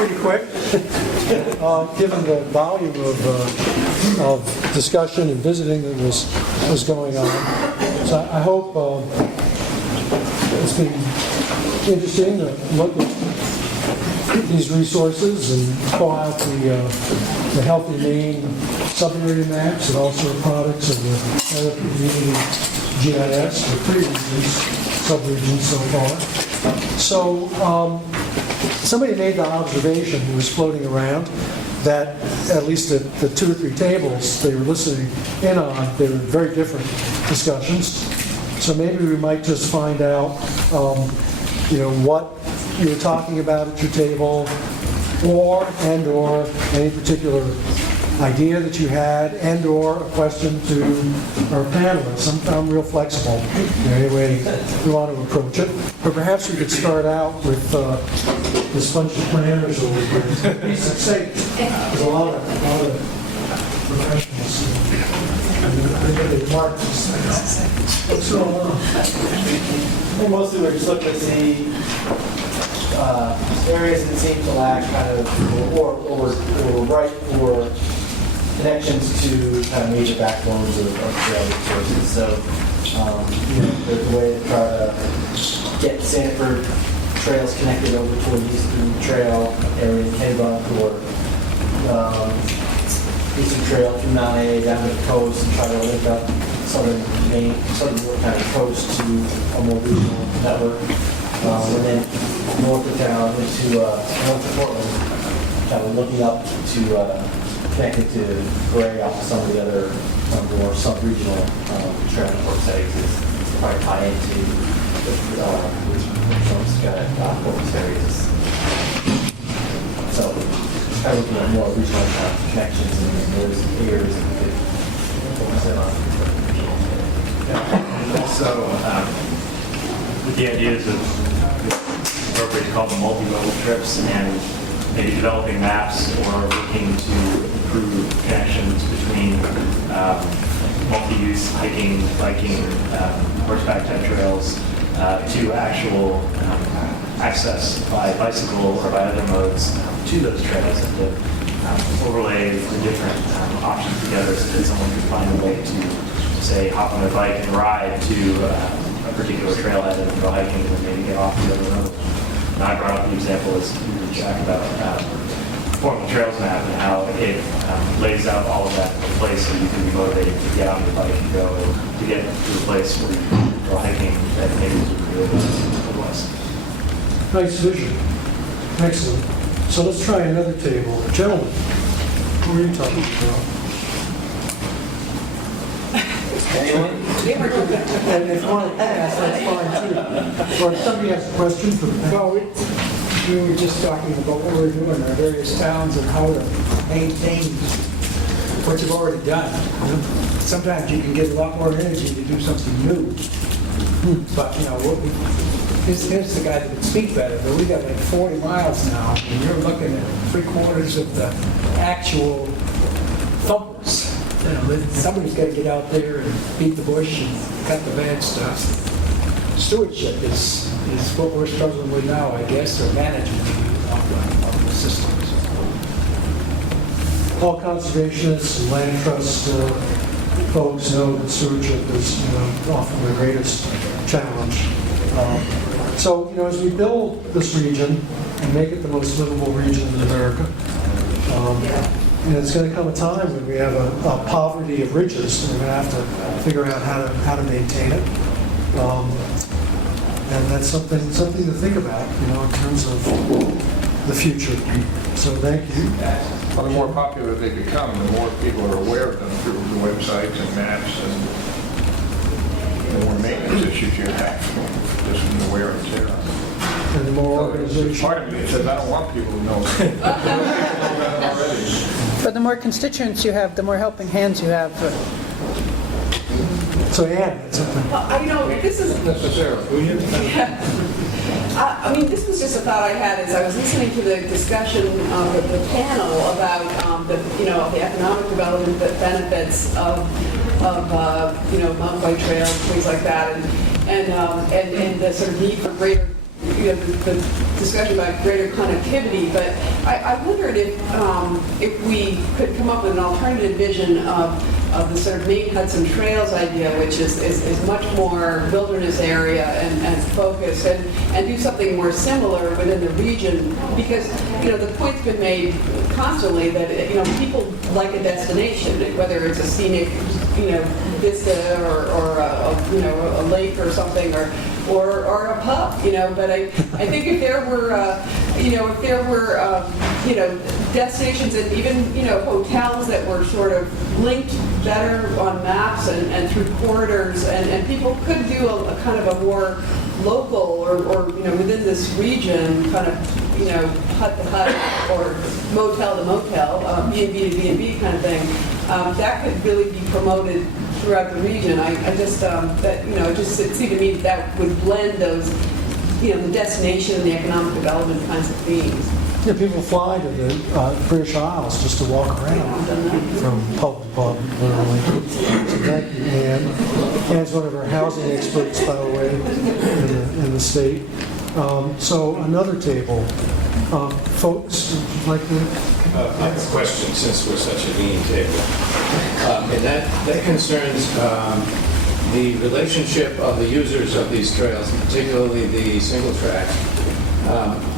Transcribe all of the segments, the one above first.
pretty quick, given the volume of discussion and visiting that was going on. So I hope it's been interesting to look at these resources and pull out the Healthy Maine sub-area maps and also the products of the other community GIS for 3 regions, sub-regions so far. So somebody made the observation who was floating around that at least the 2 or 3 tables they were listening in on, they were very different discussions. So maybe we might just find out, what you were talking about at your table, or any particular idea that you had, or a question to our panelists. I'm real flexible in any way we want to approach it. But perhaps we could start out with this bunch of planners over here. Be succinct. There's a lot of professionals. What's going on? Well, mostly we're just looking to see areas that seem to lack kind of, or right for connections to kind of major backbones of trail resources. So, there's a way to try to get Sanford trails connected over toward the Eastern Trail area in Kennebunk, or Eastern Trail through Mount A down to the coast, and try to link up southern Maine, southern kind of coast to a more regional network. And then north of town into north of Portland, kind of looking up to connected to Gray off of some of the other more sub-regional trail network settings is probably tie into Trump's got focus areas. So kind of looking at more regional connections and those areas that we could focus in on. Also, with the ideas of appropriate to call them multimodal trips, and maybe developing maps or looking to improve connections between multi-use hiking, biking, horseback type trails to actual access by bicycle or by other modes to those trails, and to overlay the different options together so that someone can find a way to, say, hop on a bike and ride to a particular trailhead and go hiking and then maybe get off the other road. And I brought up the example as we were chatting about forming a trails map and how it lays out all of that in place so you can be motivated to get on your bike and go to get to the place where you can go hiking that maybe you really otherwise. Nice vision. Excellent. So let's try another table. Gentlemen, who are you talking about? Anyone? And if you want to pass, that's fine too. Or if somebody has a question for the panel. Well, we were just talking about what we're doing in our various towns and how to maintain what you've already done. Sometimes you can get a lot more energy to do something new. But, here's the guy that would speak better, but we got like 40 miles now, and you're looking at 3/4 of the actual thumpers. Somebody's got to get out there and beat the bush and cut the bad stuff. Stewardship is what we're struggling with now, I guess, or management of the systems. All conservationists and land trust folks know that stewardship is often the greatest challenge. So as we build this region and make it the most livable region in America, it's going to come a time when we have a poverty of riches, and we're going to have to figure out how to maintain it. And that's something to think about, in terms of the future. So thank you. Well, the more popular they become, the more people are aware of them through the websites and maps, and the more maintenance issues you have, just from the wear and tear. And the more So organization. part of me says I don't want people to know that already. But the more constituents you have, the more helping hands you have. So Ann, that's something. This is... Necessarily. this was just a thought I had as I was listening to the discussion of the panel about the economic development benefits of mountain bike trails, things like that, and the sort of need for greater the discussion about greater connectivity, but I wondered if we could come up with an alternative vision of the sort of Maine Hudson Trails idea, which is much more wilderness area and focused, and do something more similar within the region, because, the point's been made constantly that, people like a destination, whether it's a scenic, vista or a lake or something, or a pub, but I think if there were, destinations and even, hotels that were sort of linked better on maps and through corridors, and people could do a kind of a more local or within this region kind of, hut to hut or motel to motel, B&B to B&B kind of thing, that could really be promoted throughout the region. I just, it seemed to me that would blend those, the destination and the economic development kinds of themes. Yeah, people fly to the British Isles just to walk around from pub to pub, literally. So thank you, Ann. Ann's one of our housing experts, by the way, in the state. So another table. Folks, would you like to? I have a question, since we're such a lean table. And that concerns the relationship of the users of these trails, particularly the single track.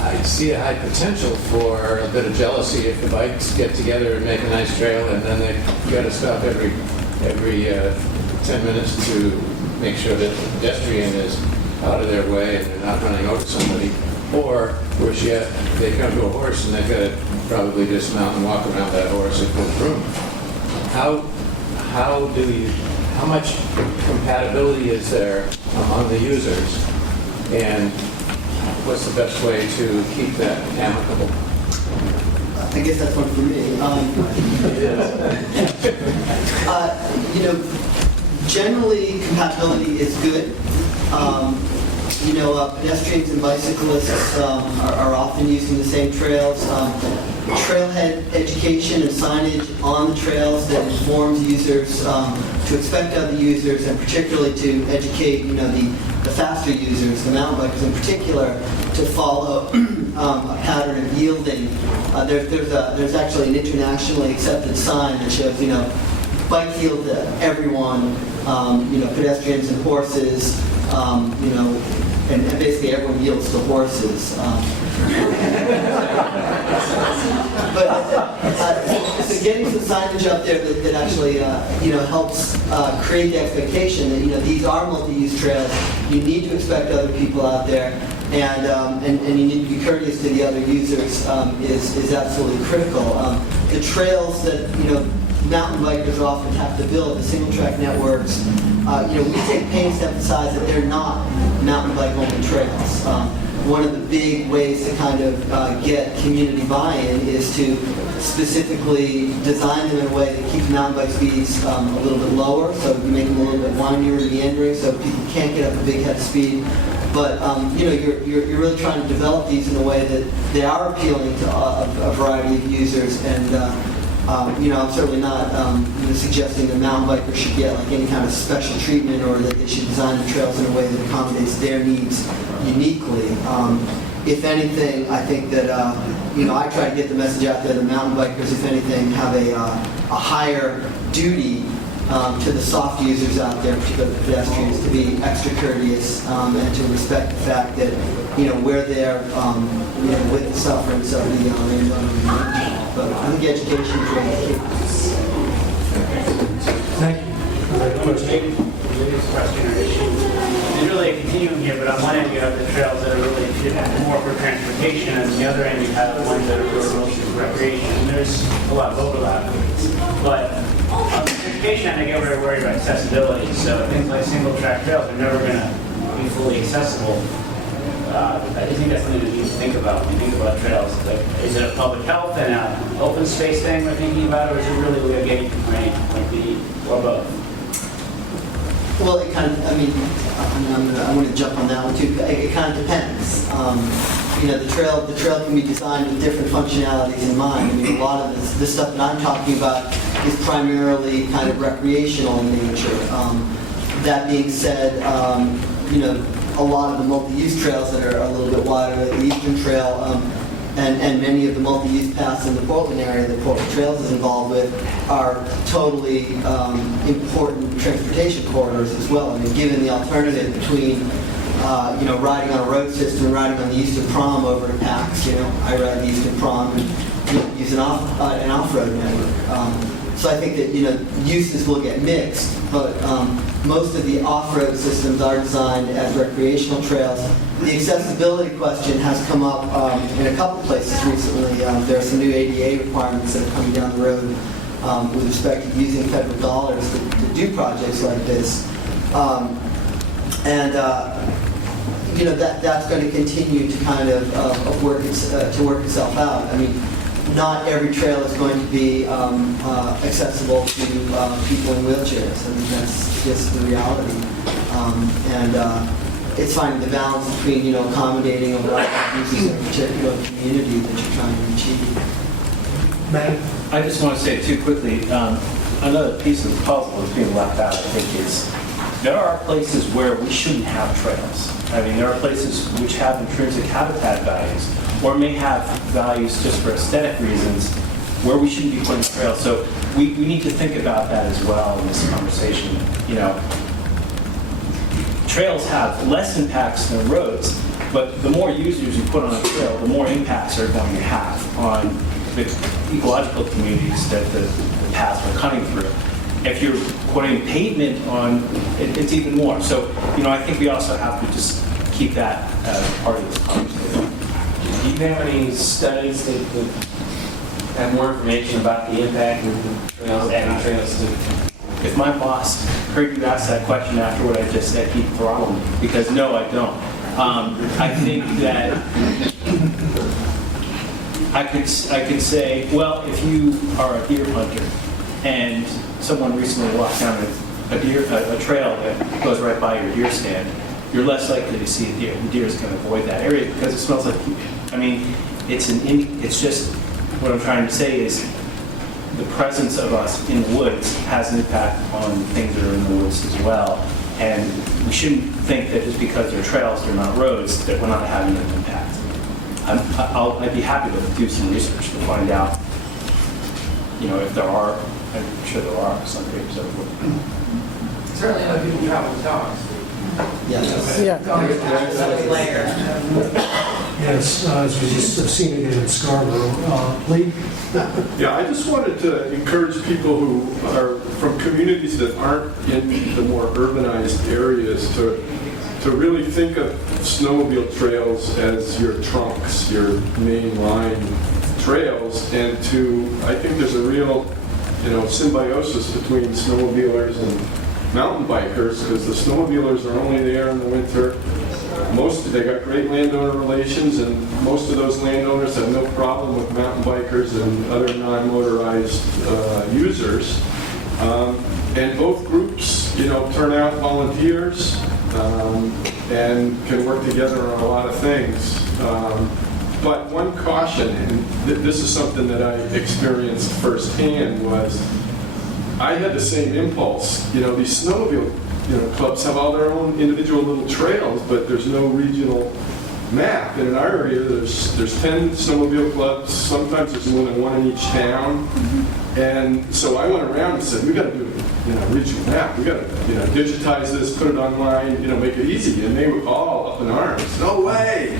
I see a high potential for a bit of jealousy if the bikes get together and make a nice trail, and then they've got to stop every 10 minutes to make sure that the pedestrian is out of their way and they're not running over somebody. Or, worse yet, they come to a horse and they've got to probably dismount and walk around that horse if there's room. How much compatibility is there among the users, and what's the best way to keep that amicable? I guess that's one for me. Generally compatibility is good. Pedestrians and bicyclists are often using the same trails. Trailhead education and signage on the trails that informs users to expect other users, and particularly to educate, the faster users, the mountain bikers in particular, to follow a pattern of yielding. There's actually an internationally accepted sign that shows, bike yield to everyone, pedestrians and horses, and basically everyone yields to horses. So getting some signage up there that actually, helps create the expectation that, these are multi-use trails. You need to expect other people out there, and you need to be courteous to the other users is absolutely critical. The trails that, mountain bikers often have to build, the single track networks, we take pains to emphasize that they're not mountain bike only trails. One of the big ways to kind of get community buy-in is to specifically design them in a way that keeps mountain bike speeds a little bit lower, so you make them a little bit windier and meandering so people can't get up a big head of speed. But you're really trying to develop these in a way that they are appealing to a variety of users, and I'm certainly not suggesting that mountain bikers should get like any kind of special treatment, or that they should design the trails in a way that accommodates their needs uniquely. If anything, I think that I try to get the message out there that mountain bikers, if anything, have a higher duty to the soft users out there, particularly the pedestrians, to be extra courteous and to respect the fact that we're there with the sufferance of the landowner. But I think education is really key. Thank you. Maybe this question or issue. There's really a continuum here, but on one end you have the trails that are really more for transportation, and on the other end you have the ones that are mostly for recreation. And there's a lot of overlap. But on transportation, I get very worried about accessibility. So things like single track trails are never going to be fully accessible. I think that's something that you need to think about when you think about trails. Like, is it a public health and an open space thing we're thinking about, or is it really we are getting from point B, or both? Well, it kind of, I'm going to jump on that one too. It kind of depends. The trail can be designed with different functionalities in mind. A lot of this stuff that I'm talking about is primarily kind of recreational in nature. That being said, a lot of the multi-use trails that are a little bit wider, like the Eastern Trail, and many of the multi-use paths in the Portland area that Portland Trails is involved with are totally important transportation corridors as well. I mean, given the alternative between riding on a road system and riding on the Eastern Prom over to PAX, I ride the Eastern Prom and use an off-road network. So I think that, uses will get mixed, but most of the off-road systems are designed as recreational trails. The accessibility question has come up in a couple places recently. There are some new ADA requirements that are coming down the road with respect to using federal dollars to do projects like this. That's going to continue to kind of work itself out. I mean, not every trail is going to be accessible to people in wheelchairs. I mean, that's just the reality. It's finding the balance between, accommodating a lot of uses in a particular community that you're trying to achieve. Matt? I just want to say too quickly, another piece of the puzzle that's being left out, I think, is there are places where we shouldn't have trails. I mean, there are places which have intrinsic habitat values or may have values just for aesthetic reasons where we shouldn't be putting trails. So we need to think about that as well in this conversation. Trails have less impacts than roads, but the more users you put on a trail, the more impacts they're going to have on the ecological communities that the paths are cutting through. If you're putting pavement on, it's even more. So, I think we also have to just keep that as part of this conversation. Do you have any studies that have more information about the impact of trails, adding trails to? If my boss heard you ask that question after what I just said, he'd throttle me, because no, I don't. I think that I could say, well, if you are a deer hunter and someone recently walked down a trail that goes right by your deer stand, you're less likely to see a deer. The deer is going to avoid that area because it smells like. I mean, it's just what I'm trying to say is the presence of us in the woods has an impact on things that are in the woods as well. And we shouldn't think that just because they're trails, they're not roads, that we're not having an impact. I'd be happy to do some research to find out, if there are. I'm sure there are some groups that would. Certainly, other people travel with dogs. Yes. Yeah. Yes, as we just have seen it in Scarborough. Lee? Yeah, I just wanted to encourage people who are from communities that aren't in the more urbanized areas to really think of snowmobile trails as your trunks, your main line trails, and I think there's a real, symbiosis between snowmobilers and mountain bikers, because the snowmobilers are only there in the winter. They got great landowner relations, and most of those landowners have no problem with mountain bikers and other non-motorized users. And both groups, turn out volunteers and can work together on a lot of things. But one caution, and this is something that I experienced firsthand, was I had the same impulse. These snowmobile clubs have all their own individual little trails, but there's no regional map. And in our area, there's 10 snowmobile clubs. Sometimes there's more than one in each town. And so I went around and said, we got to do a regional map. We got to digitize this, put it online, make it easy. And they were all up in arms. No way!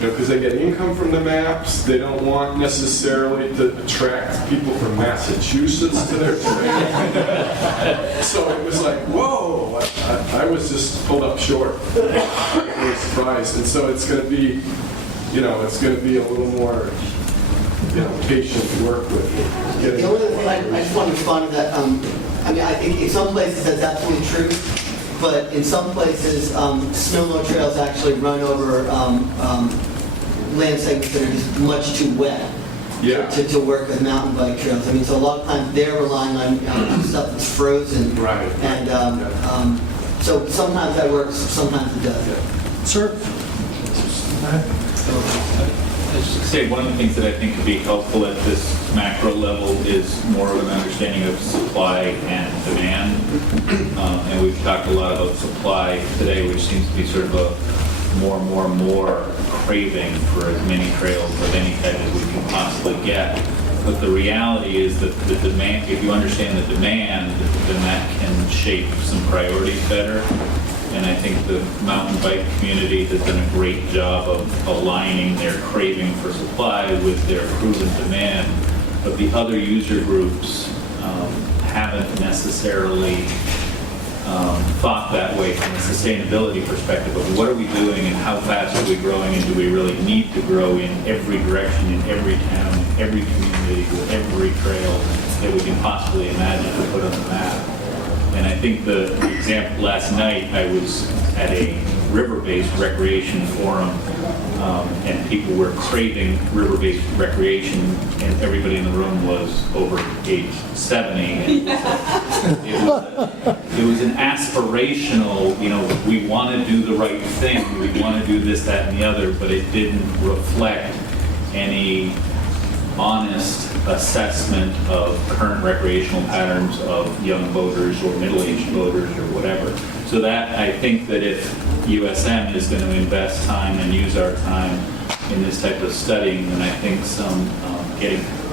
Because they get income from the maps. They don't want necessarily to attract people from Massachusetts to their trail. So it was like, whoa! I was just pulled up short. I was surprised. And so it's going to be, it's going to be a little more, patient to work with. The only thing I just want to respond to that, I think in some places that's absolutely true, but in some places, snowmobile trails actually run over land segments that are just much too wet to work with mountain bike trails. So a lot of times they're relying on stuff that's frozen. Right. And so sometimes that works, sometimes it doesn't. Sir? just say one of the things that I think could be helpful at this macro level is more of an understanding of supply and demand. And we've talked a lot about supply today, which seems to be sort of a more craving for as many trails of any type as we can possibly get. But the reality is that the demand, if you understand the demand, then that can shape some priorities better. And I think the mountain bike community has done a great job of aligning their craving for supply with their proven demand. But the other user groups haven't necessarily thought that way from a sustainability perspective of what are we doing and how fast are we growing and do we really need to grow in every direction, in every town, in every community, with every trail that we can possibly imagine to put on the map. And I think the example, last night I was at a river-based recreation forum and people were craving river-based recreation and everybody in the room was over age 70. And it was an aspirational, we want to do the right thing, we want to do this, that, and the other, but it didn't reflect any honest assessment of current recreational patterns of young voters or middle-aged voters or whatever. So that, I think that if USM is going to invest time and use our time in this type of studying, then I think some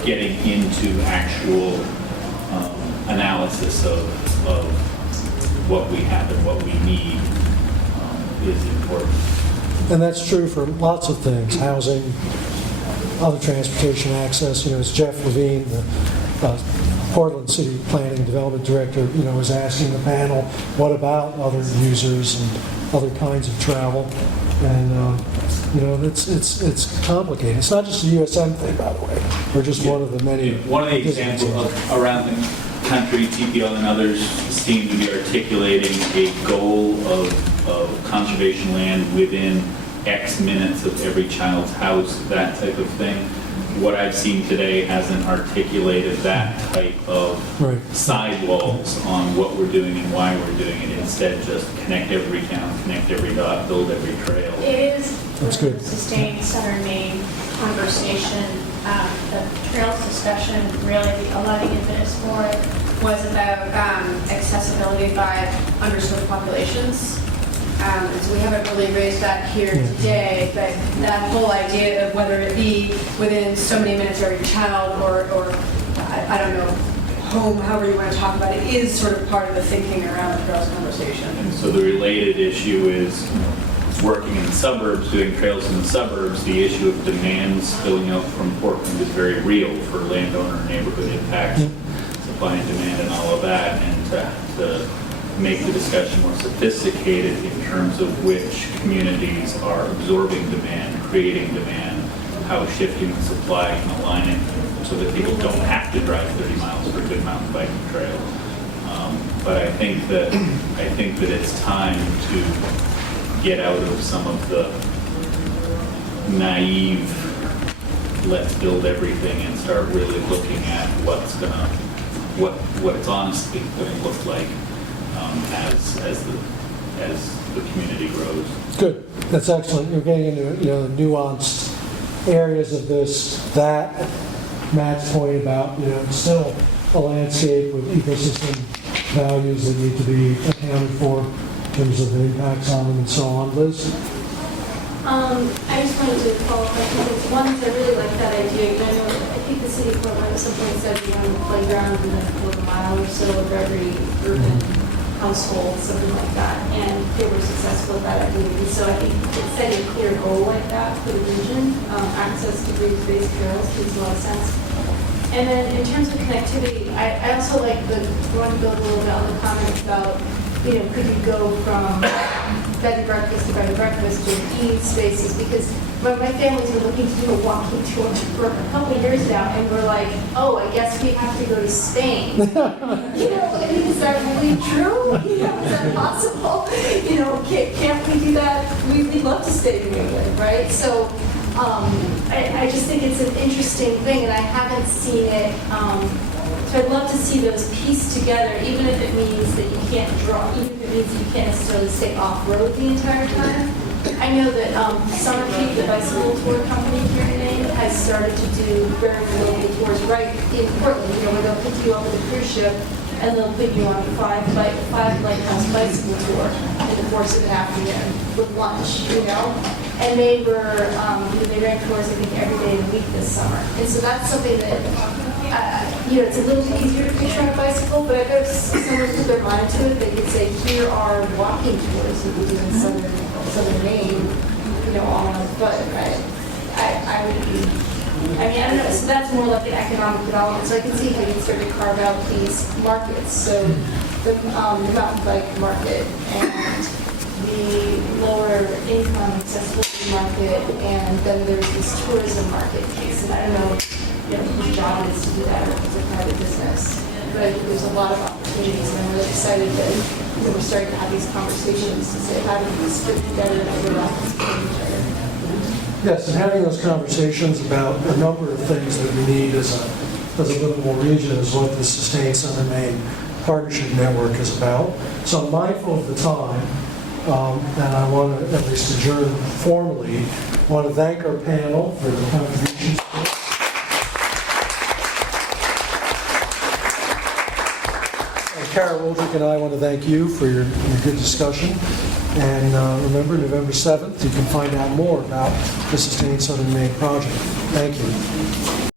getting into actual analysis of what we have and what we need is important. And that's true for lots of things, housing, other transportation access. As Jeff Levine, the Portland City Planning Development Director, was asking the panel, what about other users and other kinds of travel? And it's complicated. It's not just a USM thing, by the way. We're just one of the many. One of the examples around the country, TPO and others seem to be articulating a goal of conservation land within X minutes of every child's house, that type of thing. What I've seen today hasn't articulated that type of sidewalls on what we're doing and why we're doing it. Instead, just connect every town, connect every dot, build every trail. It is That's good. The Sustain Southern Maine conversation. The trails discussion, really, a lot of the impetus for it was about accessibility by underserved populations. So we haven't really raised that here today, but that whole idea of whether it be within so many minutes of every child or I don't know, home, however you want to talk about it, is sort of part of the thinking around the trails conversation. And so the related issue is working in the suburbs, doing trails in the suburbs. The issue of demand spilling out from Portland is very real for landowner neighborhood impacts, supply and demand and all of that, and to make the discussion more sophisticated in terms of which communities are absorbing demand, creating demand, how shifting the supply can align it so that people don't have to drive 30 miles for a good mountain biking trail. But I think that it's time to get out of some of the naive let's build everything and start really looking at what it's honestly going to look like as the community grows. Good. That's excellent. You're getting into the nuanced areas of this. That Matt's point about it's still a landscape with ecosystem values that need to be accounted for in terms of the impacts on them and so on. Liz? I just wanted to follow up on things. One is I really like that idea. I think the city of Portland at some point said we want a playground in a quarter mile or so of every urban household, something like that, and they were successful at that, I believe. So I think setting a clear goal like that for the region, access to green-based trails makes a lot of sense. And then in terms of connectivity, I also like want to build a little bit on the comment about, could you go from bed and breakfast to bed and breakfast to eating spaces, because my families were looking to do a walking tour for a couple of years now, and we're like, oh, I guess we have to go to Spain. Is that really true? Is that possible? Can't we do that? We'd love to stay in New England, right? So I just think it's an interesting thing, and I haven't seen it. So I'd love to see those pieced together, even if it means that you can't draw, even if it means that you can't necessarily stay off-road the entire time. I know that Summer Peak, the bicycle tour company here in Maine, has started to do very local tours right in Portland, you know, where they'll pick you up with a cruise ship and they'll put you on a five lighthouse bicycle tour in the course of an afternoon with lunch, you know? And they were, they ran tours, I think, every day of the week this summer. And so that's something that, you know, it's a little bit easier to picture on a bicycle, but I bet if someone put their mind to it, they could say, here are walking tours that we do in southern Maine, you know, all on foot, right? I would be, I mean, I don't know, so that's more like the economic development, so I can see how you start to carve out these markets. So the mountain bike market and the lower income accessibility market, and then there's this tourism market piece, and I don't know, you know, whose job it is to do that, or if it's a private business. But I think there's a lot of opportunities, and I'm really excited that, you know, we're starting to have these conversations to say, how do we fit together and overlap with each other? Yes, and having those conversations about a number of things that we need as a livable region is what the Sustain Southern Maine Partnership Network is about. So I'm mindful of the time, and I want to at least adjourn formally. I want to thank our panel for the contributions. Kara Wildrick and I want to thank you for your good discussion. And remember, November 7th, you can find out more about the Sustain Southern Maine project. Thank you.